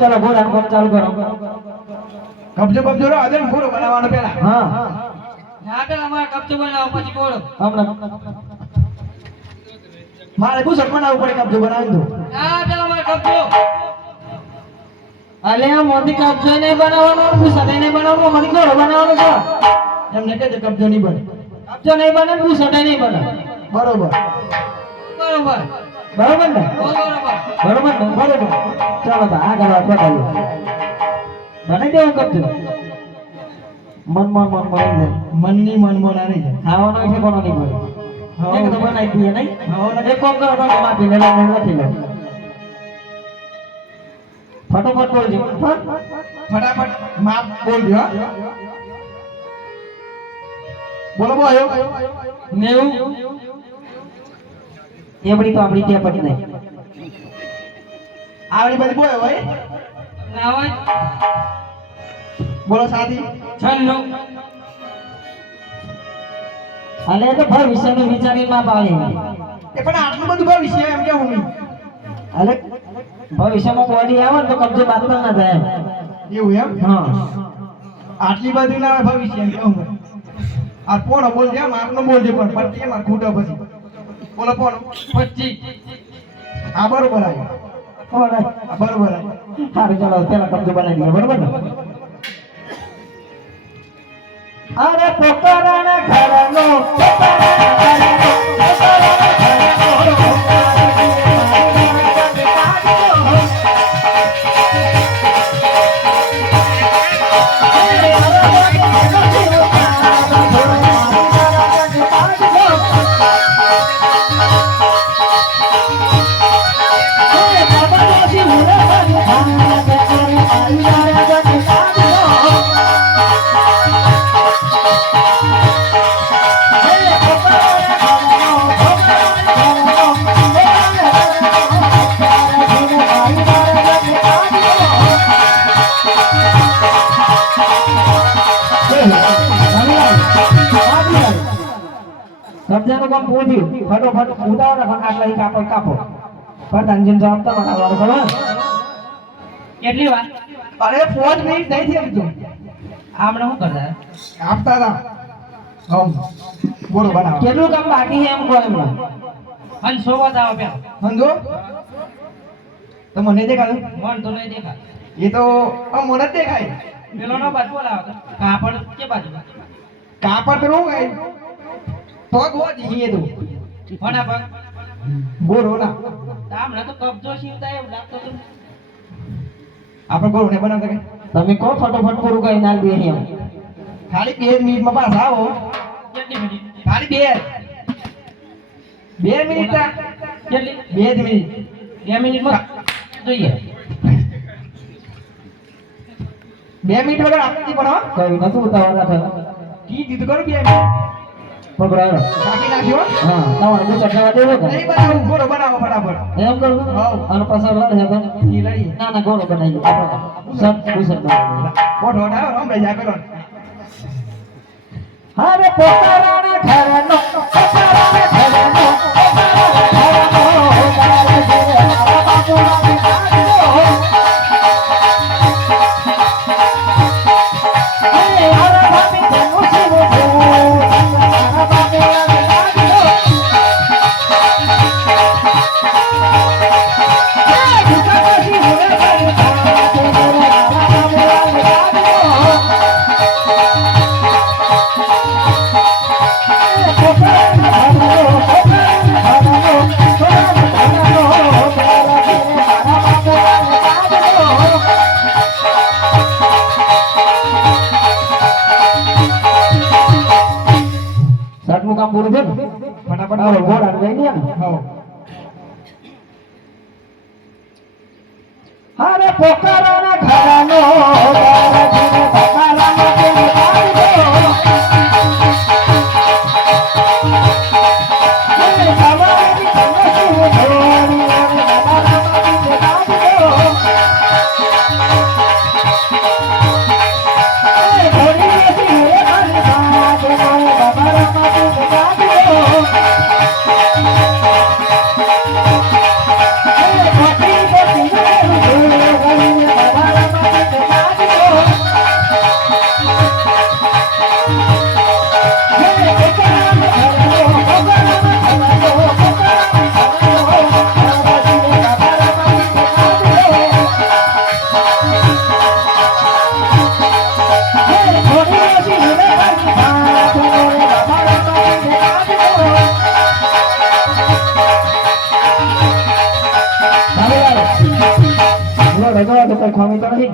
ચાલો ઘોડા કામ ચાલુ કરો. કબજો રો આદમ ઘોડો બનાવવાનો પહેલા. હા ના પેલા અમારે કબજો બનાવો પછી ઘોડો. હમણાં મારે કુસર બનાવવું પડે કબજો બનાવી દો. ના પેલા અમારે કબજો. અલે આ મોદી કબજો નહીં બનાવવાનો, પૂછડે નહીં બનાવવાનો, મોદી ઘોડો બનાવવાનો છે. એમને કહે છે કબજો નહીં બને. કબજો નહીં બને, પૂછડે નહીં બને. બરોબર બરોબર બરોબર ને? બરોબર બરોબર ને? બરોબર. ચાલો તો આગળ વાત બતાવીએ. બનાવી દેવો કબજો. મન મનની મનમોના નહીં જાય. ખાવાનો છે કોનો નહીં મળે. એક તો બનાવી દઈએ નહીં. એક કોમ કરો તો માપી લે લખી લે. ફટોફટ બોલજો. ફટાફટ માપ બોલજો હા. બોલો બોલો 90. એવડી તો આપણી ત્યાં પડી નહીં. આવડી બધી બોય હોય. ના હોય બોલો સાથી 96. અને એ તો ભવિષ્યનું વિચારીને માપ આવે. એ પણ આટલું બધું ભવિષ્ય એમ કેવું નહીં. અલે ભવિષ્યમાં બોડી આવે ને તો કબજો બાતલ ના થાય. એવું એમ હા આટલી બધી ના ભવિષ્ય એમ કેવું નહીં. આ પોણો બોલજે માપનો બોલજે પણ પટ્ટી એમાં ખૂટો પછી બોલો પોણો 25. આ બરોબર આવ્યું. આ બરોબર આવ્યું. સારું ચાલો પેલા કબજો બનાવી દઈએ. બરોબર ને? અરે પોકરાના ઘરનો કબજાનું કામ પૂરું થયું. ફટોફટ ઉતાવળ રાખો. આટલા કાપો કાપો. પ્રધાનજીને જવાબ તમારે આવવાનો ખબર? કેટલી વાર અરે 5 મિનિટ નહીં થઈ તું આપણે શું કરતા આપતા હતા. હમ બોલો બનાવો. કેટલું કામ બાકી છે એમ કહો એમને. અને સોવા દાવ પેલા સમજો તો મને દેખાડું. મન તો નહીં દેખાય. એ તો મને જ દેખાય. પેલો નો બાજુ બોલાવો કાપડ કે બાજુ કાપડ પેલું કઈ પગ હોતી એ તો કોના પર બોલો ના હમણાં તો કબજો સીવતા એવું લાગતું હતું. આપણે બોલો ને બનાવતા કે તમે કહો ફટોફટ પૂરું કરી નાખ દે એમ. ખાલી 2 મિનિટમાં પાછા આવો. કેટલી મિનિટ ખાલી 2 મિનિટ કેટલી 2 મિનિટ 2 મિનિટમાં જોઈએ 2 મિનિટ વગર આપતી પણ હો. કઈ નતું ઉતાવળ રાખે. કી દીધું કરું 2 મિનિટ પકડાયો. કાઢી નાખ્યો. હા તમારે પૂછા જવા દેવો કે નહીં બનાવું બોલો બનાવો ફટાફટ. એમ કરું. હાઉ. અને પાછળ લડે છે ઈ લડી ના ના ગોળો બનાવી દો. સબ પૂછે ફોટો હટાવો હમણાં જા કરો. હવે પોતાના ઘરનો કામ પૂરું છે ને ફટાફટ આવો ઘોડા લઈ લે ને. હાઉ. અરે પોકારાના ઘરનો પોકારાનો થોડો જો તો કોઈ ખામી તો નહીં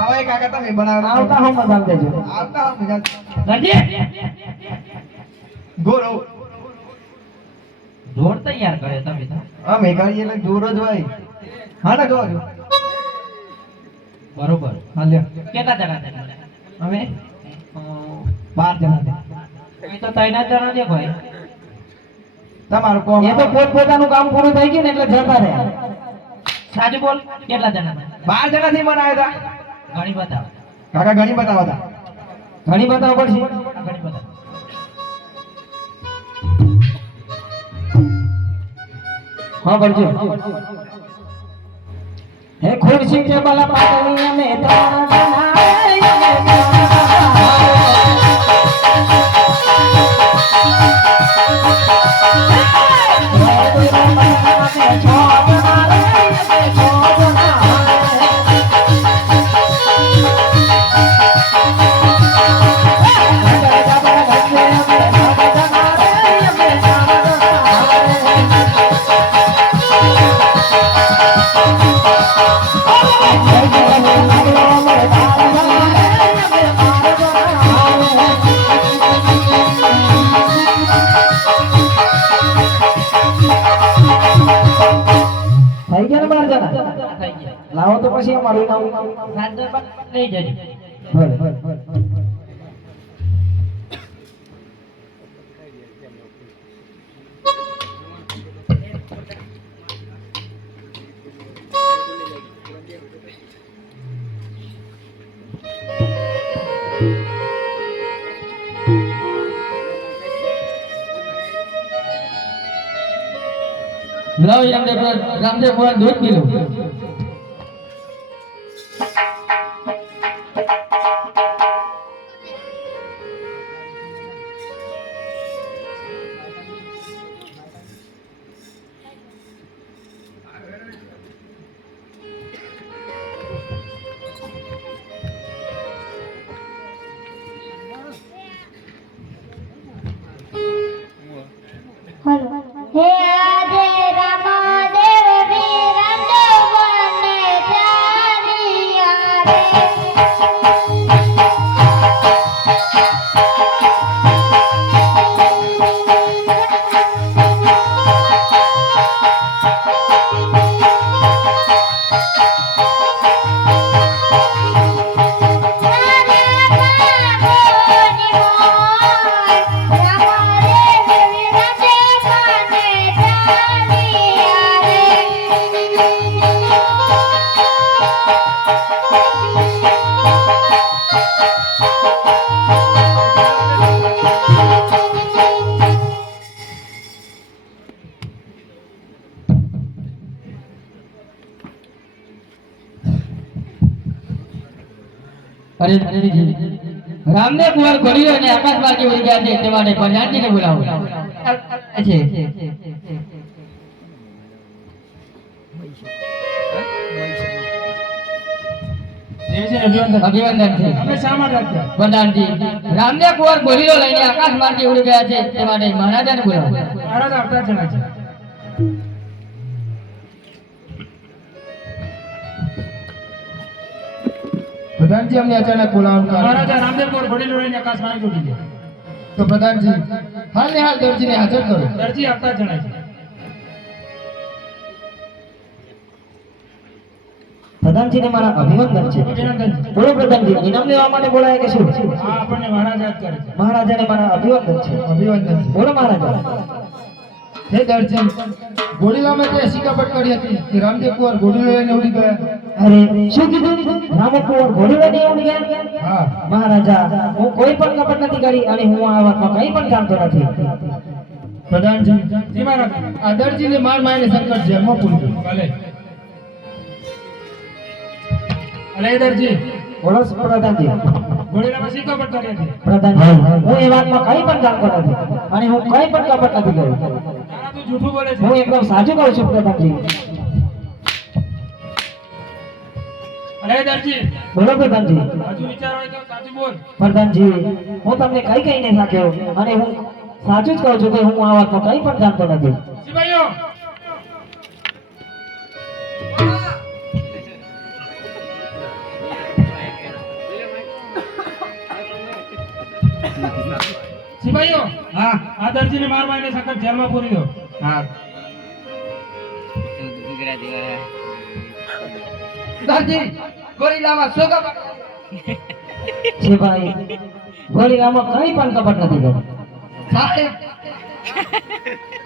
આવે કાકા તમે બનાવો આવતા હો મજા દેજો આવતા મજા રણજી ગોરો જોર તૈયાર કરે તમે તો અમે ગાડી એટલે જોર જ હોય હા ને જોજો બરોબર હાલ્યા કેટલા જણા છે અમે 12 જણા છે એ તો તૈના જણા છે ભાઈ તમારું કોમ એ તો પોતપોતાનું કામ પૂરું થઈ ગયું ને એટલે જતા રહે સાચું બોલ કેટલા જણા છે 12 જણા થી બનાવ્યા હતા ઘણી બતાવ કાકા ઘણી બતાવા હતા ઘણી બતાવ પડશે ઘણી બતાવ હા પડજો હે ખુરશી ટેબલ પાટલી અમે ત્રણ જણા થઈ ગયા ને 12 જણા થઈ ગયા લાવો તો પછી અમારું નામ સાત જણ લઈ જજો ભલે લાવ રામદેવ ભગવાન દૂધ પી લો હે આજે રામદેવ વીરંડો બને ચારિયા રે અરે રામદેવ કુંવર ઘોડીઓ અને આકાશ માર્ગે ઉડી ગયા છે તે માટે પ્રધાનજીને બોલાવો છે અભિનંદન છે પ્રધાનજી રામદેવ કુંવર ઘોડીઓ લઈને આકાશ માર્ગે ઉડી ગયા છે તે માટે મહારાજાને બોલાવો પ્રધાનજી અમને અચાનક બોલાવવાનું કારણ મહારાજા રામદેવ કુંવર ઘોડીલો લઈને આકાશમાં ઉડી ગયા. તો પ્રધાનજી હાલ ને હાલ દરજીને હાજર કરો દરજી આપતા જણાય છે. પ્રધાનજીને મારા અભિનંદન છે અભિનંદન છે. બોલો પ્રધાનજી ઇનામ લેવા માટે બોલાય કે શું આ આપણને મહારાજા જ કરે છે. મહારાજાને મારા અભિનંદન છે અભિનંદન છે બોલો મહારાજા હે દરજી ઘોડીલામાં તે શિકાપટ કરી હતી કે રામદેવ કુંવર ઘોડીલો લઈને ઉડી ગયા અરે શું કીધું રામકુંવર ઘોડી લઈને ઉડી ગયા હા મહારાજા હું કોઈ પણ કપટ નથી કરી અને હું આ વાતમાં કંઈ પણ કામતો નથી પ્રધાનજી જી મહારાજા. આ દરજીને માર મારીને સંકટ જેલમાં પૂરી ભલે. અલે દરજી બોલો પ્રધાનજી ઘોડીલામાં શિકાપટ કરી હતી. પ્રધાનજી હું એ વાતમાં કંઈ પણ કામતો નથી અને હું કંઈ પણ કપટ નથી કર્યું તારા તું જૂઠું બોલે છે. હું એકદમ સાચું કહું છું પ્રધાનજી અલે દરજી બોલો પ્રધાનજી હજુ વિચાર હોય તો સાચું બોલ. પ્રધાનજી હું તમને કઈ કહીને થાક્યો અને હું સાચું જ કહું છું કે હું આ વાતમાં કંઈ પણ જાણતો નથી સિપાહીઓ સિપાહીઓ હા આ દરજીને મારવા એને સખત જેલમાં પૂરી દો. હા દરજી ગોરીલામાં શું ખબર સિપાઈ ગોળીલામાં કઈ પણ કપટ નથી કરી. સાહેબ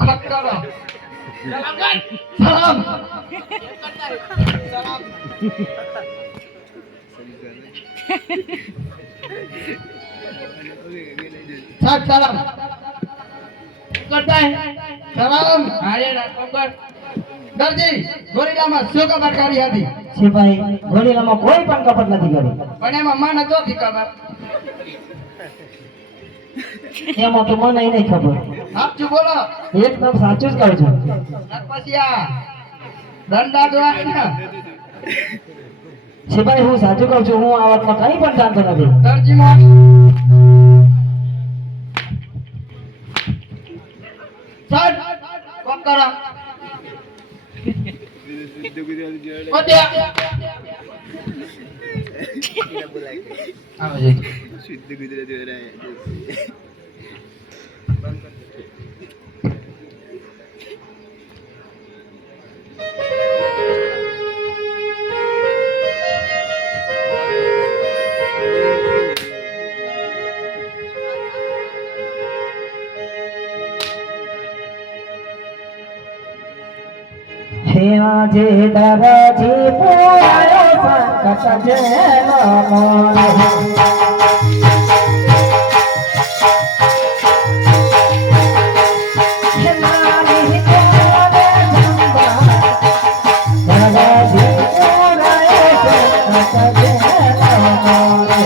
ખત કરો સલામ સાહેબ સલામ કરતા હે સલામ અરે રાખો દરજી ગોરીલામાં શું ખબર કરી હતી સિપાઈ ગોળીલામાં કોઈ પણ કપટ નથી કરી. પણ એમાં મને તો ખબર એમાં તો મને નહીં ખબર. સાચું બોલો એકદમ સાચું જ કહું છું. પછી આ દંડા જોયા ને સિપાઈ હું સાચું કહું છું. હું આ વાતમાં કઈ પણ જાણતો નથી. દરજીમાં સાહેબ કોક કરો હે આજે દરજી પુરાયો સંકટ જેનો મોરે. હે મારી કોને સંભાળ, દરજી પુરાયો સંકટ જેનો મોરે.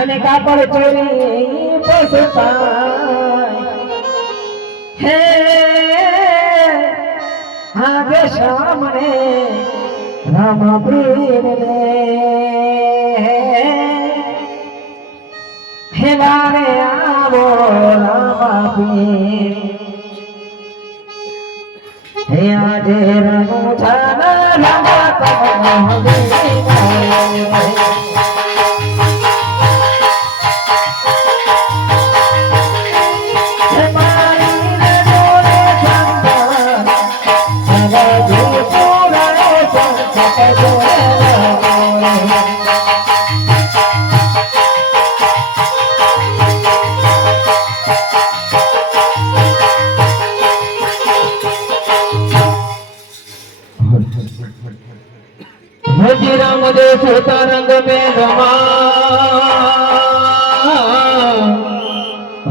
અને કાપડ ચોરી પસતાય હે આજે સામને રામ પ્રીર ને હે વારે આવો રામ પ્રીર હે આજે રનુ છાના રામા તમો राम दे सोता रंग में रमा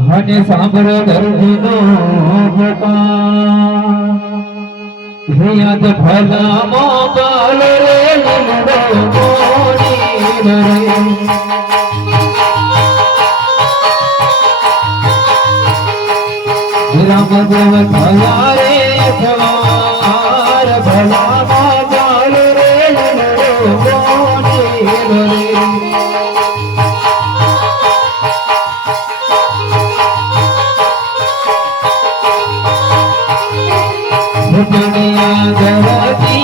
हने सांभरो दर्दी नो पुकार याद भला मोबाल रे लीलो मोनी रे राम देव भला रे जवार भला मोबाल रे दुनिया जगती